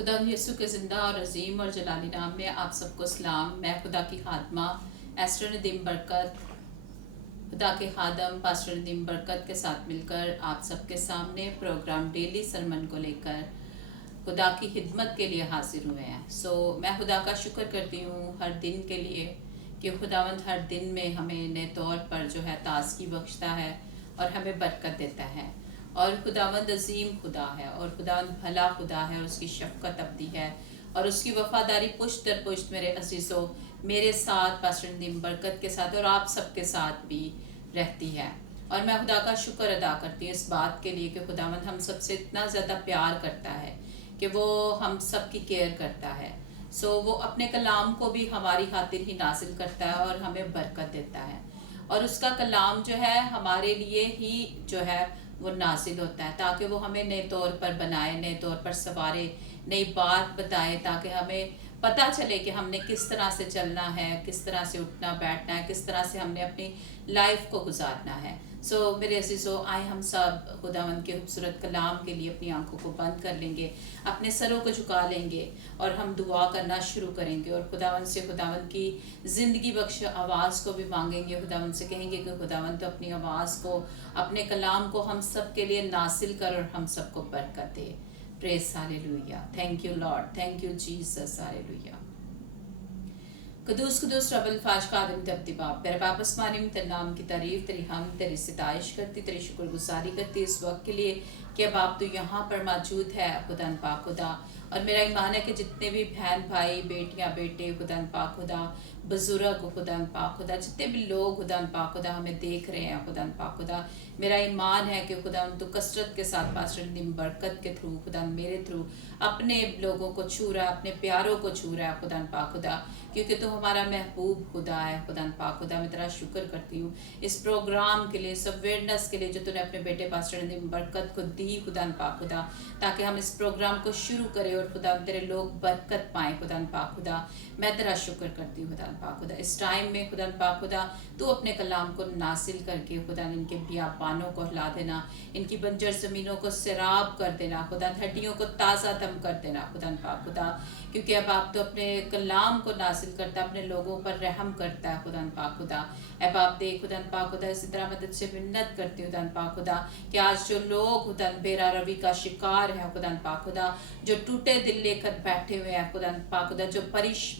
खुदा यीशु के ज़िंदा और अजीम और जलाली नाम में आप सबको सलाम। मैं खुदा की खादमा एस्टर नदीम बरकत, खुदा के खादम पास्टर नदीम बरकत के साथ मिलकर आप सबके सामने प्रोग्राम डेली सरमन को लेकर खुदा की खिदमत के लिए हाजिर हुए हैं। मैं खुदा का शुक्र करती हूँ हर दिन के लिए कि खुदावंद हर दिन में हमें नए तौर पर जो है ताज़गी बख्शता है और हमें बरकत देता है। और खुदावंद अजीम खुदा है और खुदावंद भला खुदा है और उसकी शफ़क़त अब्दी है और उसकी वफ़ादारी पुश्त दर पुश्त मेरे अजीज़ों मेरे साथ पास्टर नदीम बरकत के साथ और आप सबके साथ भी रहती है। और मैं खुदा का शुक्र अदा करती हूँ इस बात के लिए कि खुदावंद हम सबसे इतना ज़्यादा प्यार करता है कि वो हम सब की केयर करता है। वो अपने कलाम को भी हमारी खातिर ही नाजिल करता है और हमें बरकत देता है और उसका कलाम जो है हमारे लिए ही जो है वो नाजिल होता है ताकि वो हमें नए तौर पर बनाए, नए तौर पर संवारे, नई बात बताए, ताकि हमें पता चले कि हमने किस तरह से चलना है, किस तरह से उठना बैठना है, किस तरह से हमने अपनी लाइफ को गुजारना है। मेरे अजीज़ों, आए हम सब खुदावंद के खूबसूरत कलाम के लिए अपनी आंखों को बंद कर लेंगे, अपने सरों को झुका लेंगे और हम दुआ करना शुरू करेंगे और खुदावंद से खुदावंद की ज़िंदगी बख्श आवाज़ को भी मांगेंगे। खुदावंद से कहेंगे कि खुदावंद तो अपनी आवाज़ को, अपने कलाम को हम सब के लिए नासिल कर और हम सबको बरकत दे। Praise hallelujah. Thank you Lord, thank you Jesus, hallelujah. कदूस कदूस रबल फाश कादिम तब्दी बाप तेरे बाप अस्मानिम तेरे नाम की तारीफ, तेरी हम तेरी सिताइश करती, तेरी शुक्रगुजारी करती इस वक्त के लिए कि बाप तू यहाँ पर मौजूद है खुदा पाक खुदा। और मेरा ईमान है कि जितने भी बहन भाई बेटियाँ बेटे खुदा पाक खुदा, बुजुर्ग खुदा पाक खुदा, जितने भी लोग खुदा पाक खुदा हमें देख रहे हैं खुदा पाक खुदा, मेरा ईमान है कि खुदा तो कसरत के साथ पास्टर नदीम बरकत के थ्रू खुदा मेरे थ्रू अपने लोगों को छू रहा है, अपने प्यारों को छू रहा है खुदा पाक खुदा, क्योंकि तू हमारा महबूब खुदा है खुदा पाक खुदा। मैं तेरा शुक्र करती हूँ इस प्रोग्राम के लिए, इस अवेयरनेस के लिए जो तूने अपने बेटे पास्टर नदीम बरकत को दी खुदा पाक खुदा, ताकि हम इस प्रोग्राम को शुरू करें और खुदा तेरे लोग बरकत पाएँ खुदा पाक खुदा। मैं तेरा शुक्र करती हूँ खुदा पाक खुदा। इस टाइम में खुदा पाक खुदा तू अपने कलाम को नासिल करके खुदा इनके बियाबानों को हिला देना, इनकी बंजर ज़मीनों को सैराब कर देना खुदा, हड्डियों को ताज़ा दम कर देना खुदा पाक खुदा, क्योंकि अब आप तो अपने कलाम को नासिल करता, अपने लोगों पर रहम करता है खुदा पाक खुदा। अब आप देख खुदा पाक खुदा, इसी तरह मदद से मिन्नत करती हूँ खुदा पाक खुदा कि आज जो लोग खुदा बेरा रवि का शिकार है खुदा पाक खुदा, जो टूटे दिल लेकर बैठे हुए हैं खुदा पाक खुदा, जो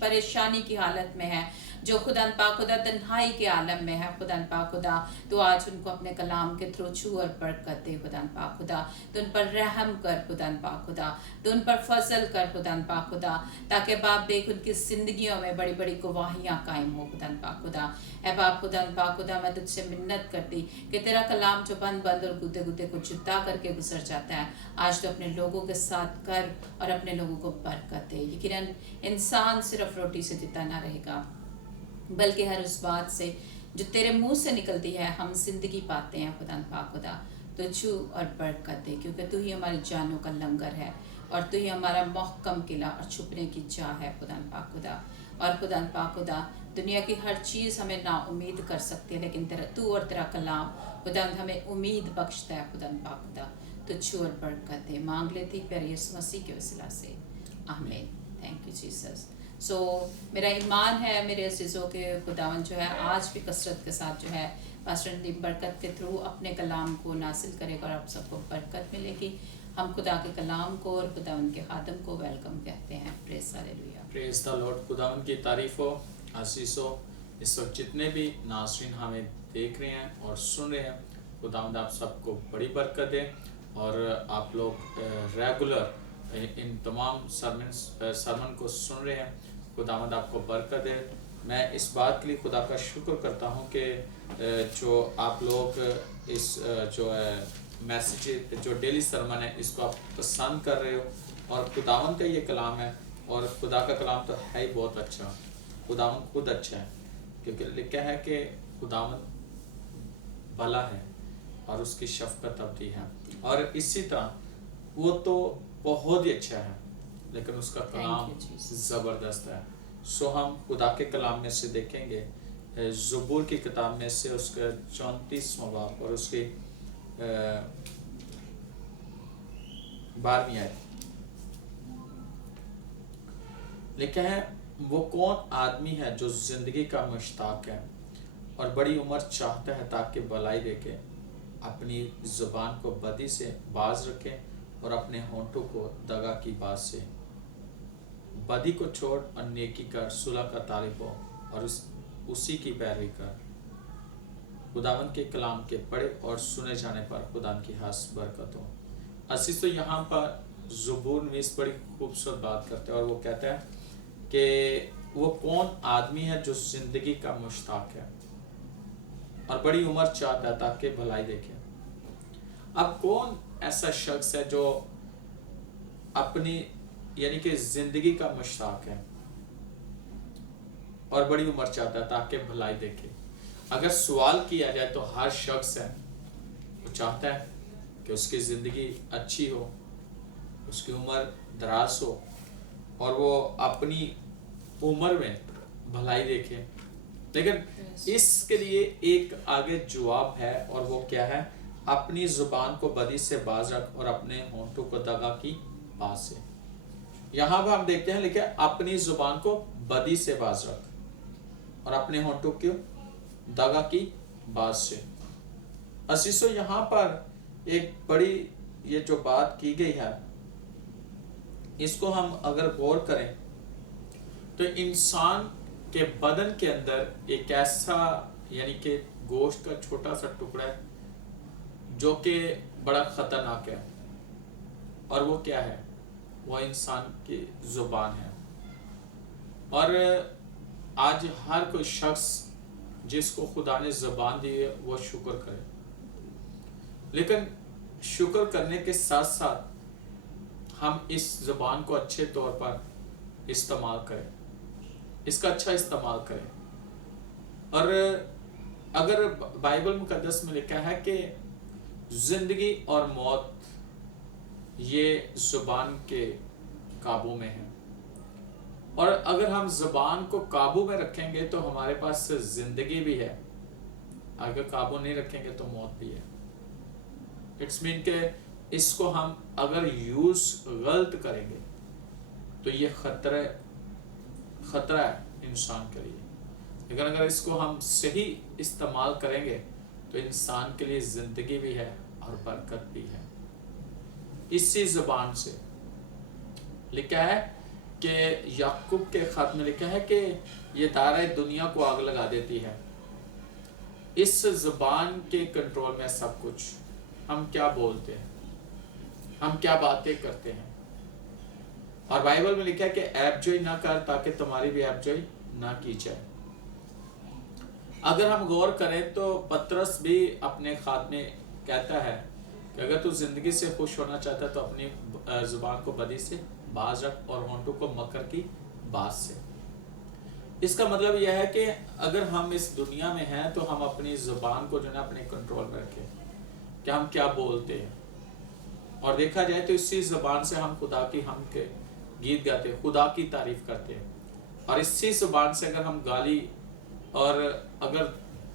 परेशानी की हालत में है, जो खुदा पाक खुदा तन्हाई के आलम में है खुदा पाक खुदा, तो आज उनको अपने कलाम के थ्रू छू और बरकत दे खुदा पाक खुदा। तो उन पर रहम कर खुदा पाक खुदा, तो उन पर फजल कर खुदा पाक खुदा, ताकि बाप देख उनकी ज़िंदगियों में बड़ी बड़ी गवाहियाँ कायम हो खुदा पाक खुदा। ए बाप खुदा पाक खुदा, मैं तुझसे मिन्नत करती कि तेरा कलाम जो बंद बंद और गुद्दे गुद्दे को जुदा करके गुजर जाता है, आज तो अपने लोगों के साथ कर और अपने लोगों को बरकत दे। यकीनन इंसान सिर्फ रोटी से जिंदा ना रहेगा, बल्कि हर उस बात से जो तेरे मुंह से निकलती है हम जिंदगी पाते हैं खुदा पाक खुदा। तो छू और बरकत दे, क्योंकि तू ही हमारी जानों का लंगर है और तू ही हमारा महकम किला और छुपने की चाह है खुदा पाक खुदा। और खुदा पाक खुदा, दुनिया की हर चीज़ हमें ना उम्मीद कर सकती है, लेकिन तेरा तू और तेरा कलाम खुदा हमें उम्मीद बख्शता है खुदा पाक खुदा। तो छू और बरकत दे मांग लेती प्यारे यीशु मसीह के वसीला से, आमीन। Thank you Jesus. मेरा ईमान है मेरे अज़ीज़ों के खुदावन जो है आज भी कसरत के साथ जो है पास्टर नदीम बरकत के थ्रू अपने कलाम को नासिल करेगा और आप सबको बरकत मिलेगी। हम खुदा के कलाम को और खुदावन के खादम को वेलकम कहते हैं। Praise hallelujah. Praise the Lord. खुदावन की तारीफ़ हो। आशीषों इस वक्त जितने भी नाज़रीन हमें देख रहे हैं और सुन रहे हैं, खुदावंद आप सबको बड़ी बरकत दे और आप लोग रेगुलर इन तमाम सरमन को सुन रहे हैं, खुदावंद आपको बरकत दे। मैं इस बात के लिए खुदा का शुक्र करता हूँ कि जो आप लोग इस जो है मैसेज जो डेली सरमन है इसको आप पसंद कर रहे हो और खुदावंद का ये कलाम है और खुदा का कलाम तो है ही बहुत अच्छा। खुदावंद खुद अच्छा है, क्योंकि लिखा है कि खुदावंद भला है और उसकी शफ़क़त अब्दी है, और इसी तरह वो तो बहुत ही अच्छा है लेकिन उसका कलाम ज़बरदस्त है। हम खुदा के कलाम में से देखेंगे ज़बूर की किताब में से उसका 34वां बाब और उसकी 12वीं आयत। लिखा है वो कौन आदमी है जो जिंदगी का मुश्ताक है और बड़ी उम्र चाहता है ताकि भलाई देखे, अपनी जुबान को बदी से बाज रखे और अपने होंठों को दगा की बात से। बदी को छोड़ और नेकी कर, सुलह का तालिब हो और उसी की पैरवी कर। खुदावन के कलाम के पढ़े और सुने जाने पर खुदा की खास बरकत हो। असीस तो यहाँ पर ज़बूर नवीस बड़ी खूबसूरत बात करते हैं और वो कहता है कि वो कौन आदमी है जो जिंदगी का मुश्ताक है और बड़ी उम्र चाहता है ताकि भलाई देखे। अब कौन ऐसा शख्स है जो अपनी यानी कि जिंदगी का मुश्ताक है और बड़ी उम्र चाहता है ताकि भलाई देखे। अगर सवाल किया जाए तो हर शख्स है वो चाहता है कि उसकी ज़िंदगी अच्छी हो, उसकी उम्र दराज हो और वो अपनी उम्र में भलाई देखे। लेकिन इसके लिए एक आगे जवाब है और वो क्या है? अपनी जुबान को बदी से बाज रख और अपने होंठों को दगा की बात से। यहाँ पर हम देखते हैं लिखा है अपनी जुबान को बदी से बाज रख और अपने होंठों को दगा की बात से। असीसो यहाँ पर एक बड़ी ये जो बात की गई है इसको हम अगर गौर करें तो इंसान के बदन के अंदर एक ऐसा यानी कि गोश्त का छोटा सा टुकड़ा है जो कि बड़ा खतरनाक है और वो क्या है? वो इंसान की जुबान है। और आज हर कोई शख्स जिसको खुदा ने जुबान दी है वो शुक्र करे, लेकिन शुक्र करने के साथ साथ हम इस जुबान को अच्छे तौर पर इस्तेमाल करें, इसका अच्छा इस्तेमाल करें। और अगर बाइबल मुकद्दस में लिखा है कि जिंदगी और मौत ये जुबान के काबू में है, और अगर हम जुबान को काबू में रखेंगे तो हमारे पास जिंदगी भी है, अगर काबू नहीं रखेंगे तो मौत भी है। इट्स मीन के इसको हम अगर यूज गलत करेंगे तो ये खतरा है इंसान के लिए, लेकिन अगर इसको हम सही इस्तेमाल करेंगे तो इंसान के लिए जिंदगी भी है और बरकत भी है। इसी जुबान से लिखा है कि याकूब के खत में लिखा है कि ये तारे दुनिया को आग लगा देती है। इस जुबान के कंट्रोल में सब कुछ, हम क्या बोलते हैं, हम क्या बातें करते हैं। और बाइबल में लिखा है कि ऐबजोई ना कर ताकि तुम्हारी भी ऐबजोई ना की जाए। अगर हम गौर करें तो पतरस भी अपने खात में कहता है कि अगर तू जिंदगी से खुश होना चाहता है तो अपनी जुबान को बदी से बाज रख और होंठों को मकर की बात से। इसका मतलब यह है कि अगर हम इस दुनिया में हैं तो हम अपनी जुबान को जो है अपने कंट्रोल में रखें कि हम क्या बोलते हैं। और देखा जाए तो इसी जुबान से हम खुदा की हम के गीत गाते हैं, खुदा की तारीफ करते हैं। और इसी जुबान से अगर हम गाली और अगर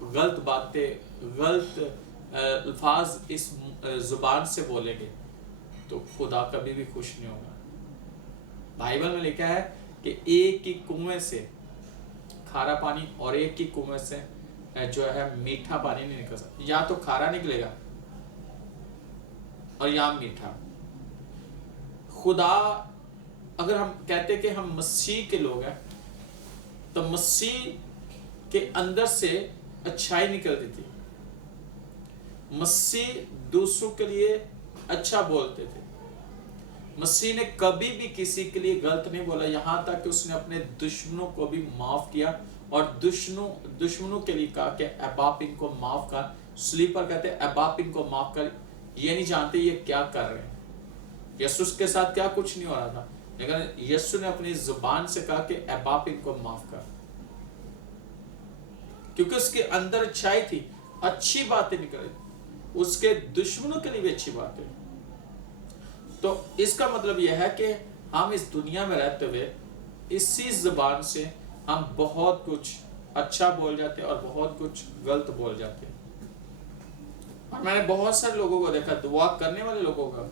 गलत बातें, गलत अल्फाज इस जुबान से बोलेंगे तो खुदा कभी भी खुश नहीं होगा। बाइबल में लिखा है कि एक ही कुएं से खारा पानी और एक ही कुएं से जो है मीठा पानी नहीं निकल सकता। या तो खारा निकलेगा और या मीठा। खुदा, अगर हम कहते कि हम मसीह के लोग हैं तो मसीह के अंदर से अच्छाई निकलती थी। मसीह दूसरों के लिए अच्छा बोलते थे। मसीह ने कभी भी किसी के लिए गलत नहीं बोला, यहाँ तक कि उसने अपने दुश्मनों को भी माफ किया और दुश्मनों के लिए कहा कि ऐ बाप इनको माफ कर। स्लीपर कहते ऐ बाप इनको माफ कर। ये नहीं जानते ये क्या कर रहे हैं। यीशु के साथ क्या कुछ नहीं हो रहा था, लेकिन यीशु ने अपनी जुबान से कहा कि ऐ बाप इनको माफ कर, क्योंकि उसके अंदर अच्छाई थी, अच्छी बातें निकल रही, उसके दुश्मनों के लिए भी अच्छी बातें। तो इसका मतलब यह है कि हम इस दुनिया में रहते हुए इसी जुबान से हम बहुत कुछ अच्छा बोल जाते हैं और बहुत कुछ गलत बोल जाते हैं। और मैंने बहुत सारे लोगों को देखा, दुआ करने वाले लोगों का,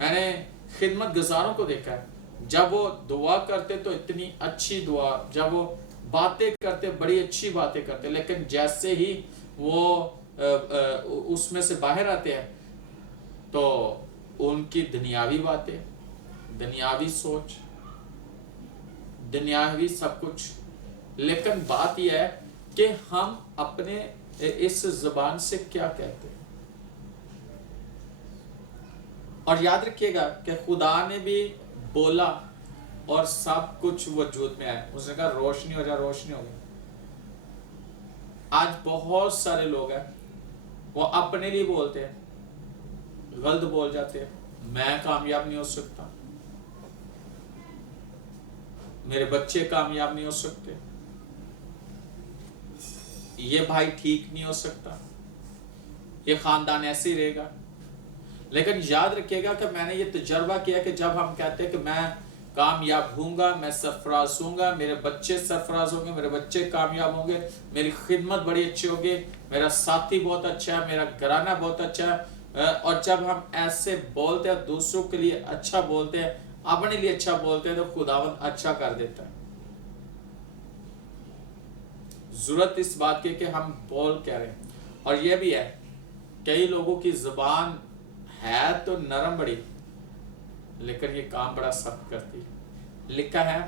मैंने खिदमत गुजारों को देखा है जब वो दुआ करते तो इतनी अच्छी दुआ, जब वो बातें करते बड़ी अच्छी बातें करते, लेकिन जैसे ही वो उसमें से बाहर आते हैं तो उनकी दुनियावी बातें, दुनियावी सोच, दुनियावी सब कुछ। लेकिन बात यह है कि हम अपने इस जुबान से क्या कहते हैं। और याद रखिएगा कि खुदा ने भी बोला और सब कुछ वजूद में आया। उसने कहा रोशनी हो जा, रोशनी हो गई। आज बहुत सारे लोग हैं वो अपने लिए बोलते हैं, गलत बोल जाते हैं। मैं कामयाब नहीं हो सकता, मेरे बच्चे कामयाब नहीं हो सकते, ये भाई ठीक नहीं हो सकता, ये खानदान ऐसे ही रहेगा। लेकिन याद रखिएगा कि मैंने ये तजर्बा किया कि जब हम कहते हैं कि मैं कामयाब हूँगा, मैं सरफराज हूँगा, मेरे बच्चे सरफराज होंगे, मेरे बच्चे कामयाब होंगे, मेरी खिदमत बड़ी अच्छी होगी, मेरा साथी बहुत अच्छा है, मेरा घराना बहुत अच्छा है। और जब हम ऐसे बोलते हैं, दूसरों के लिए अच्छा बोलते हैं, अपने लिए अच्छा बोलते हैं, तो खुदावंद अच्छा कर देता है। जरूरत इस बात की कि हम बोल क्या रहे हैं। और यह भी है, कई लोगों की जुबान है तो नरम बड़ी, लेकिन ये काम बड़ा सख्त करती है। लिखा है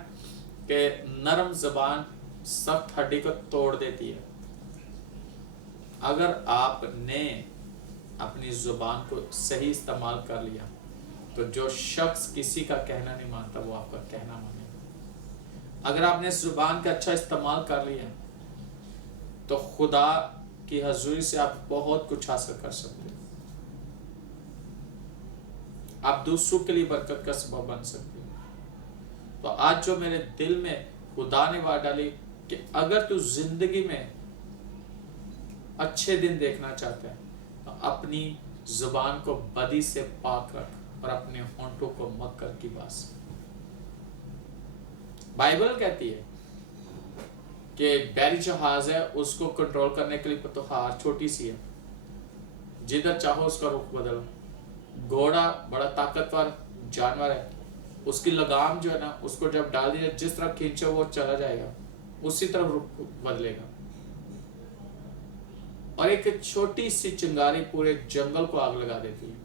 कि नरम जुबान सख्त हड्डी को तोड़ देती है। अगर आपने अपनी जुबान को सही इस्तेमाल कर लिया तो जो शख्स किसी का कहना नहीं मानता वो आपका कहना मानेगा। अगर आपने इस जुबान का अच्छा इस्तेमाल कर लिया तो खुदा की हजूरी से आप बहुत कुछ हासिल कर सकते हो। आप दूसरों के लिए बरकत का सबब बन सकते हो। तो आज जो मेरे दिल में खुदा ने बात डाली कि अगर तू जिंदगी में अच्छे दिन देखना चाहता है तो अपनी जुबान को बदी से पाक रख और अपने होंठों को मक्कर की बात। बाइबल कहती है कि एक बैरी जहाज है, उसको कंट्रोल करने के लिए पतवार छोटी सी है, जिधर चाहो उसका रुख बदलो। घोड़ा बड़ा ताकतवर जानवर है, उसकी लगाम जो है ना, उसको जब डाल दिया जिस तरह खींचो वो चला जाएगा, उसी तरह रुख बदलेगा। और एक छोटी सी चिंगारी पूरे जंगल को आग लगा देती है।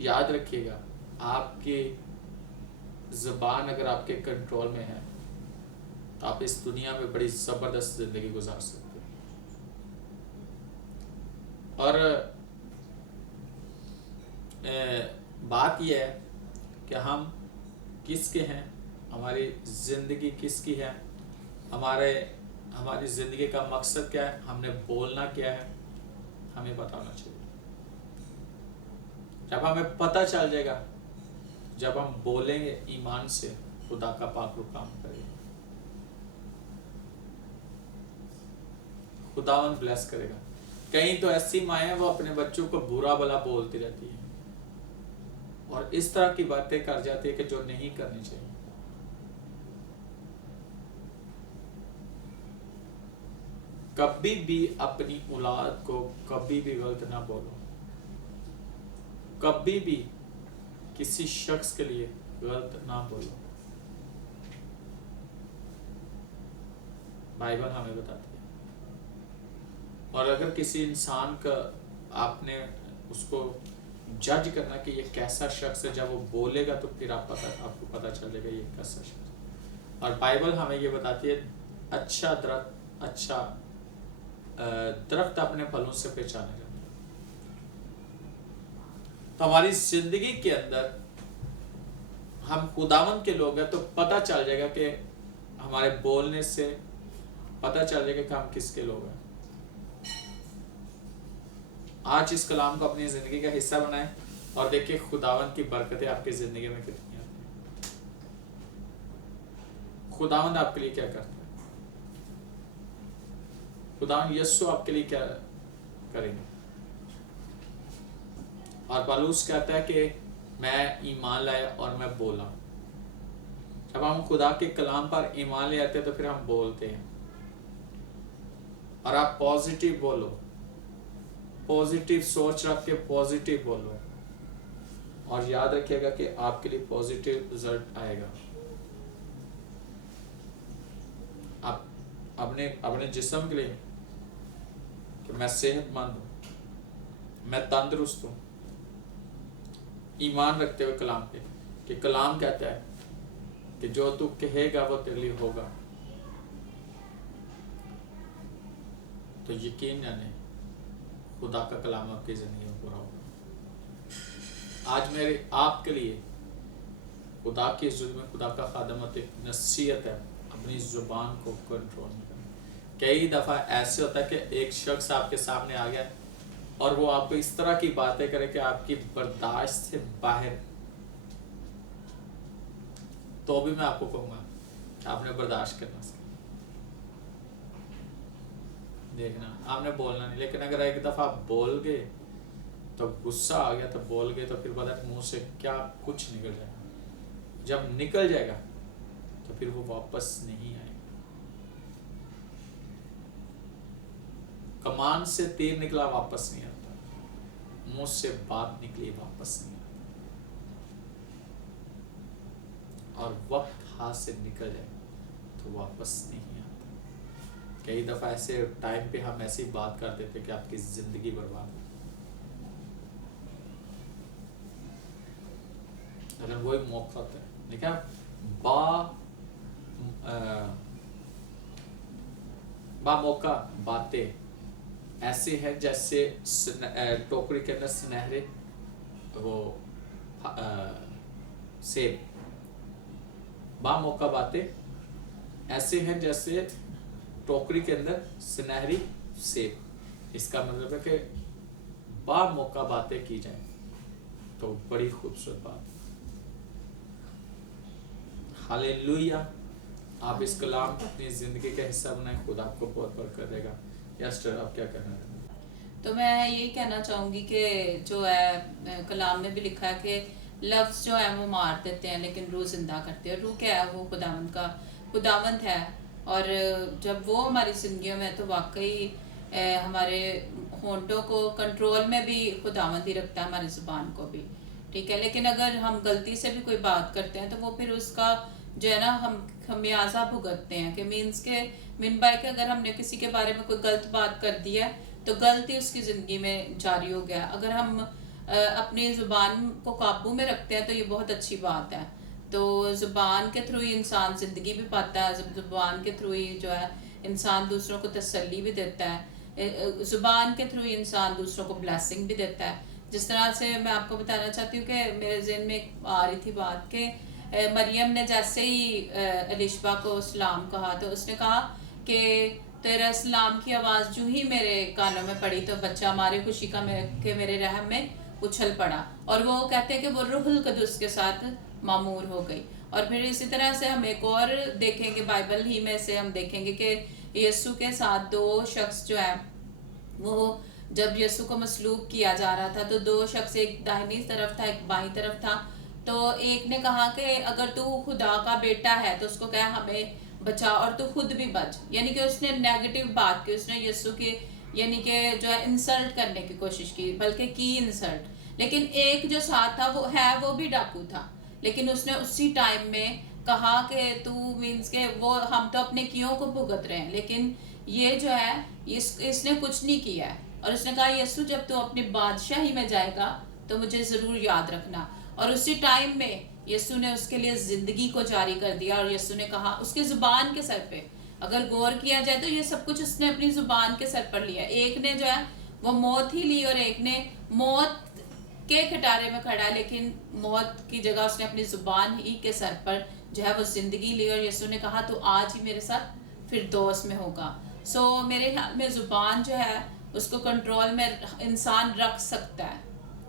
याद रखिएगा, आपकी जुबान अगर आपके कंट्रोल में है तो आप इस दुनिया में बड़ी जबरदस्त जिंदगी गुजार सकते हैं। और बात यह है कि हम किसके हैं, हमारी जिंदगी किसकी है, हमारी जिंदगी का मकसद क्या है, हमने बोलना क्या है, हमें पता होना चाहिए। जब हमें पता चल जाएगा, जब हम बोलेंगे ईमान से, खुदा का पाक काम करेगा, खुदावन ब्लेस करेगा। कहीं तो ऐसी माएँ वो अपने बच्चों को बुरा भला बोलती रहती है और इस तरह की बातें कर जाती है कि जो नहीं करनी चाहिए। कभी भी अपनी औलाद को कभी भी गलत ना बोलो, कभी भी किसी शख्स के लिए गलत ना बोलो। बाइबल हमें बताती है। और अगर किसी इंसान का आपने उसको जज करना कि ये कैसा शख्स है, जब वो बोलेगा तो फिर आपको पता चल जाएगा ये कैसा शख्स। और बाइबल हमें ये बताती है, अच्छा दरख्त अपने फलों से पहचाने जाते हैं। तो हमारी जिंदगी के अंदर हम खुदावंद के लोग हैं तो पता चल जाएगा कि हमारे बोलने से पता चल जाएगा कि हम किसके लोग हैं। आज इस कलाम को अपनी जिंदगी का हिस्सा बनाएं और देखिए खुदावंद की बरकतें आपकी जिंदगी में कितनी आती हैं। खुदावंद आपके लिए क्या करता है, खुदावंद यीशु आपके लिए क्या करेंगे। और पौलुस कहता है कि मैं ईमान लाया और मैं बोला। जब हम खुदा के कलाम पर ईमान ले आते हैं तो फिर हम बोलते हैं। और आप पॉजिटिव बोलो, पॉजिटिव सोच रख के पॉजिटिव बोलो। اور یاد رکھیے گا کہ آپ کے لیے پازیٹیو رزلٹ آئے گا. آپ اپنے جسم کے لیے کہ میں صحت مند ہوں, میں تندرست ہوں, ایمان رکھتے ہوئے کلام پہ کہ کلام کہتا ہے کہ جو تو کہے گا وہ تیرے لیے ہوگا, تو یقین جانے خدا کا کلام آپ کی زندگی میں پورا ہوگا. آج میرے آپ کے لیے خدا کی عزت میں خدا کا خادمت ایک نصیحت ہے, اپنی زبان کو کنٹرول میں کرنا. کئی دفعہ ایسے ہوتا ہے کہ ایک شخص آپ کے سامنے آ گیا اور وہ آپ کو اس طرح کی باتیں کرے کہ آپ کی برداشت سے باہر, تو بھی میں آپ کو کہوں گا کہ آپ نے برداشت کرنا سکھا. دیکھنا آپ نے بولنا نہیں, لیکن اگر ایک دفعہ آپ بول گئے تو غصہ آ گیا تو بول گئے تو پھر پتہ ہے منہ سے کیا کچھ نکل جائے گا. جب نکل جائے گا تو پھر وہ واپس نہیں آئے گا. کمان سے تیر نکلا واپس نہیں آتا, منہ سے بات نکلی واپس نہیں آتا, اور وقت ہاتھ سے نکل جائے تو واپس نہیں آتا. کئی دفعہ ایسے ٹائم پہ ہم ایسی بات کر دیتے کہ آپ کی زندگی برباد ہو. اگر وہی موقع ہوتا ہے, دیکھیں با موقع باتیں ایسے ہیں جیسے ٹوکری کے اندر سنہرے وہ سیب. با موقع باتیں ایسے ہیں جیسے ٹوکری کے اندر سنہری سیب. اس کا مطلب ہے کہ با موقع باتیں کی جائیں تو بڑی خوبصورت بات. ہاللویا. آپ اس کلام کو اپنی زندگی کا حصہ بنائیں, خدا آپ کو بہت برکت دے گا. یسٹر آپ کیا کرنا ہے؟ تو میں یہی کہنا چاہوں گی کہ جو ہے کلام میں بھی لکھا ہے کہ لفظ جو ہے وہ مار دیتے ہیں لیکن روح زندہ کرتے ہیں. روح کیا ہے؟ وہ خداوند ہے, اور جب وہ ہماری زندگیوں میں تو واقعی ہمارے ہونٹوں کو کنٹرول میں بھی خداوند ہی رکھتا ہے, ہماری زبان کو بھی, ٹھیک ہے. لیکن اگر ہم غلطی سے بھی کوئی بات کرتے ہیں تو وہ پھر اس کا جو ہے نا ہم خمیازہ بھگتتے ہیں, کہ مین بائی کہ اگر ہم نے کسی کے بارے میں کوئی غلط بات کر دی ہے تو غلطی اس کی زندگی میں جاری ہو گیا. اگر ہم اپنی زبان کو قابو میں رکھتے ہیں تو یہ بہت اچھی بات ہے. تو زبان کے تھرو ہی انسان زندگی بھی پاتا ہے, زبان کے تھرو ہی جو ہے انسان دوسروں کو تسلی بھی دیتا ہے, زبان کے تھرو ہی انسان دوسروں کو بلیسنگ بھی دیتا ہے. جس طرح سے میں آپ کو بتانا چاہتی ہوں کہ میرے ذہن میں آ رہی تھی بات کہ مریم نے جیسے ہی الشبا کو سلام کہا تو اس نے کہا کہ تیرا سلام کی آواز جو ہی میرے کانوں میں پڑی تو بچہ ہماری خوشی کا کہ میرے رحم میں اچھل پڑا. اور وہ کہتے ہیں کہ وہ روح القدس کے ساتھ معمور ہو گئی. اور پھر اسی طرح سے ہم ایک اور دیکھیں گے بائبل ہی میں سے ہم دیکھیں گے کہ یسوع کے ساتھ دو شخص جو ہے وہ جب یسوع کو مصلوب کیا جا رہا تھا تو دو شخص, ایک داہنی طرف تھا ایک بائیں طرف تھا. تو ایک نے کہا کہ اگر تو خدا کا بیٹا ہے تو اس کو کہا ہمیں بچا اور تو خود بھی بچ. یعنی کہ اس نے نیگیٹو بات کی, اس نے یسوع کی یعنی کہ جو ہے انسلٹ کرنے کی کوشش کی, بلکہ کی انسلٹ. لیکن ایک جو ساتھ تھا وہ بھی ڈاکو تھا, لیکن اس نے اسی ٹائم میں کہا کہ تو مینس کہ وہ ہم تو اپنے کیوں کو بھگت رہے ہیں لیکن یہ جو ہے اس نے کچھ نہیں کیا ہے. اور اس نے کہا یسوع جب تو اپنی بادشاہی میں جائے گا تو مجھے ضرور یاد رکھنا. اور اسی ٹائم میں یسوع نے اس کے لیے زندگی کو جاری کر دیا, اور یسوع نے کہا اس کے زبان کے سر پہ اگر غور کیا جائے تو یہ سب کچھ اس نے اپنی زبان کے سر پر لیا. ایک نے جو ہے وہ موت ہی لی اور ایک نے موت کے کھٹارے میں کھڑا ہے, لیکن موت کی جگہ اس نے اپنی زبان ہی کے سر پر جو ہے وہ زندگی لی. اور یسوع نے کہا تو آج ہی میرے ساتھ فردوس میں ہوگا. سو میرے خیال میں زبان جو ہے اس کو کنٹرول میں انسان رکھ سکتا ہے,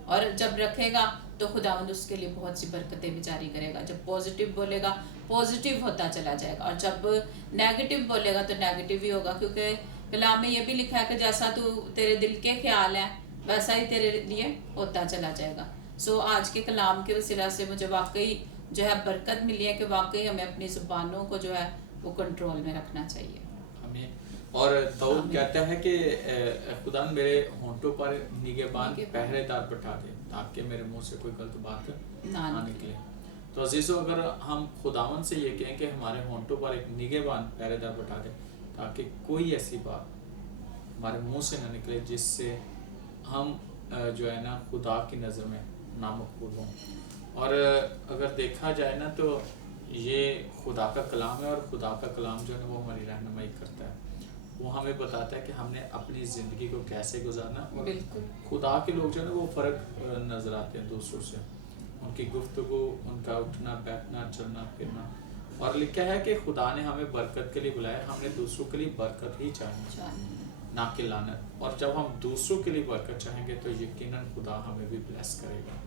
اور جب رکھے گا تو خداوند اس کے لیے بہت سی برکتیں بھی جاری کرے گا. جب پازیٹیو بولے گا پازیٹیو ہوتا چلا جائے گا, اور جب نیگیٹیو بولے گا تو نیگیٹیو ہی ہوگا, کیونکہ کلام میں یہ بھی لکھا ہے کہ جیسا تو تیرے دل کے خیال ہے ویسا ہی تیرے لیے ہوتا چلا جائے گا. سو آج کے کلام کے وسیلہ سے مجھے واقعی جو ہے برکت ملی ہے کہ واقعی ہمیں اپنی زبانوں کو جو ہے وہ کنٹرول میں رکھنا چاہیے. اور داؤد کہتا ہے کہ خدا میرے ہونٹوں پر نگہبان پہرے دار بٹھا دے. تاکہ میرے منہ سے کوئی غلط بات نہ نہ نکلے۔ تو عزیزو اگر ہم خداوند سے یہ کہیں کہ ہمارے ہونٹوں پر ایک نگہبان پہرے دار بٹھا دے تاکہ کوئی ایسی بات ہمارے منہ سے نہ نکلے جس سے ہم جو ہے نا خدا کی نظر میں نامقبول ہوں۔ اور اگر دیکھا جائے نا تو یہ خدا کا کلام ہے، اور خدا کا کلام جو ہے وہ ہماری رہنمائی کرتا ہے، وہ ہمیں بتاتا ہے کہ ہم نے اپنی زندگی کو کیسے گزارنا۔ اور بالکل خدا کے لوگ جو ہے نا وہ فرق نظر آتے ہیں دوسروں سے، ان کی گفتگو، ان کا اٹھنا بیٹھنا، چلنا پھرنا۔ اور لکھا ہے کہ خدا نے ہمیں برکت کے لیے بلایا، ہم نے دوسروں کے لیے برکت ہی چاہیے نہ کہ لعنت۔ اور جب ہم دوسروں کے لیے برکت چاہیں گے تو یقیناً خدا ہمیں بھی بلیس کرے گا۔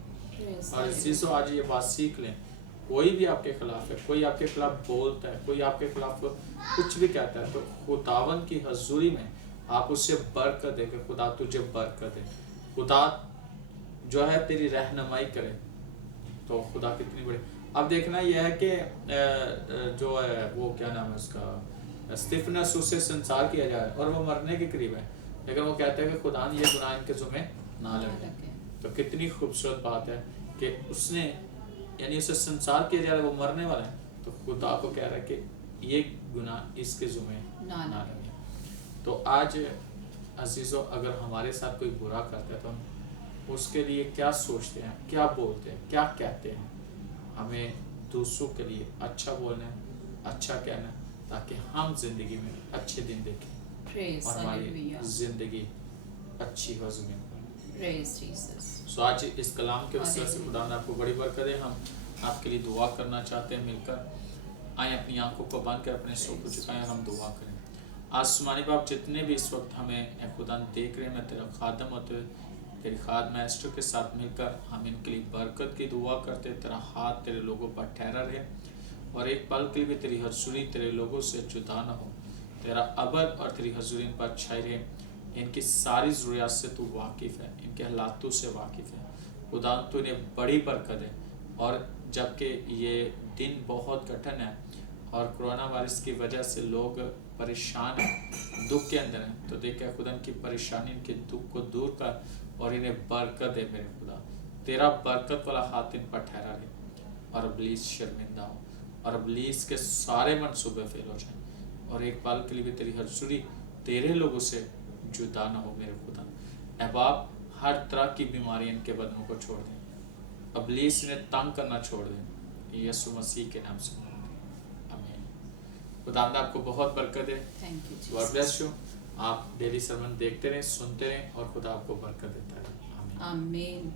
اور اس چیز کو آج یہ بات سیکھ لیں، کوئی بھی آپ کے خلاف ہے، کوئی آپ کے خلاف بولتا ہے، کوئی آپ کے خلاف کچھ بھی کہتا ہے، تو خداوند کی حضوری میں آپ اس سے برکت دے کہ خدا تجھے برکت دے، خدا جو ہے تیری رہنمائی کرے۔ تو خدا کتنی بڑی۔ اب دیکھنا یہ ہے کہ جو ہے وہ کیا نام ہے اس کا، استفنس، اس سے سنسار کیا جائے اور وہ مرنے کے قریب ہے، لیکن وہ کہتا ہے کہ خدا نے یہ گناہ ان کے ذمہ نہ لگے۔ تو کتنی خوبصورت بات ہے کہ اس نے، یعنی اسے سنسار کیا جائے، وہ مرنے والا ہے، تو خدا کو کہہ رہا ہے کہ یہ گناہ اس کے ذمہ نہ لگے۔ تو آج عزیزو اگر ہمارے ساتھ کوئی برا کرتا ہے تو ہم اس کے لیے کیا سوچتے ہیں، کیا بولتے ہیں، کیا کہتے ہیں؟ ہمیں دوسروں کے لیے اچھا بولنا ہے، اچھا کہنا ہے، تاکہ ہم زندگی میں اچھے دن دیکھیں اور ہماری زندگی اچھی ہو زمین پر۔ سو آج اس کلام کے وسیلہ سے خدا نے آپ کو بڑی برکت دے۔ ہم آپ کے لیے دعا کرنا چاہتے ہیں، مل کر آئیں، اپنی آنکھوں کو بند کر اپنے سر کو جھکائیں اور ہم دعا کریں۔ آسمانی باپ، جتنے بھی اس وقت ہمیں اے خدا دیکھ رہے ہیں، میں تیرا خادم اور تیری خادمہ ایسٹر کے ساتھ مل کر ہم ان کے لیے برکت کی دعا کرتے، تیرا ہاتھ تیرے لوگوں پر ٹھہرا رہے، اور ایک پل کے لیے بھی تیری حضوری تیرے لوگوں سے جدا نہ ہو، تیرا ابد اور تیری حضوری ان پر چھائی رہے۔ ان کی ساری ضروریات سے تو واقف ہے، ان کے حالاتوں سے واقف ہے، خدا تو انہیں بڑی برکت ہے۔ اور جبکہ یہ دن بہت کٹھن ہے اور کرونا وائرس کی وجہ سے لوگ پریشان ہیں، دکھ کے اندر ہیں، تو دیکھیں خدا ان کی پریشانی، ان کے دکھ کو دور کر اور انہیں برکت دے میرے خدا، تیرا برکت والا ہاتھ ان پر ٹھہرا رہے، اور ابلیس شرمندہ ہو، اور ابلیس کے سارے منصوبے فیل ہو جائیں، اور ایک پل کے لیے بھی تیری حضوری تیرے لوگوں سے جدا نہ ہو میرے خدا۔ اے باپ، ہر طرح کی بیماری ان کے بدنوں کو چھوڑ دیں، ابلیس انہیں تنگ کرنا چھوڑ دیں، یسوع مسیح کے نام سے آمین۔ خدا آپ کو بہت برکت دے۔ God bless you. آپ ڈیلی سرمن دیکھتے رہیں، سنتے رہیں، اور خدا آپ کو برکت دیتا ہے۔ آمین۔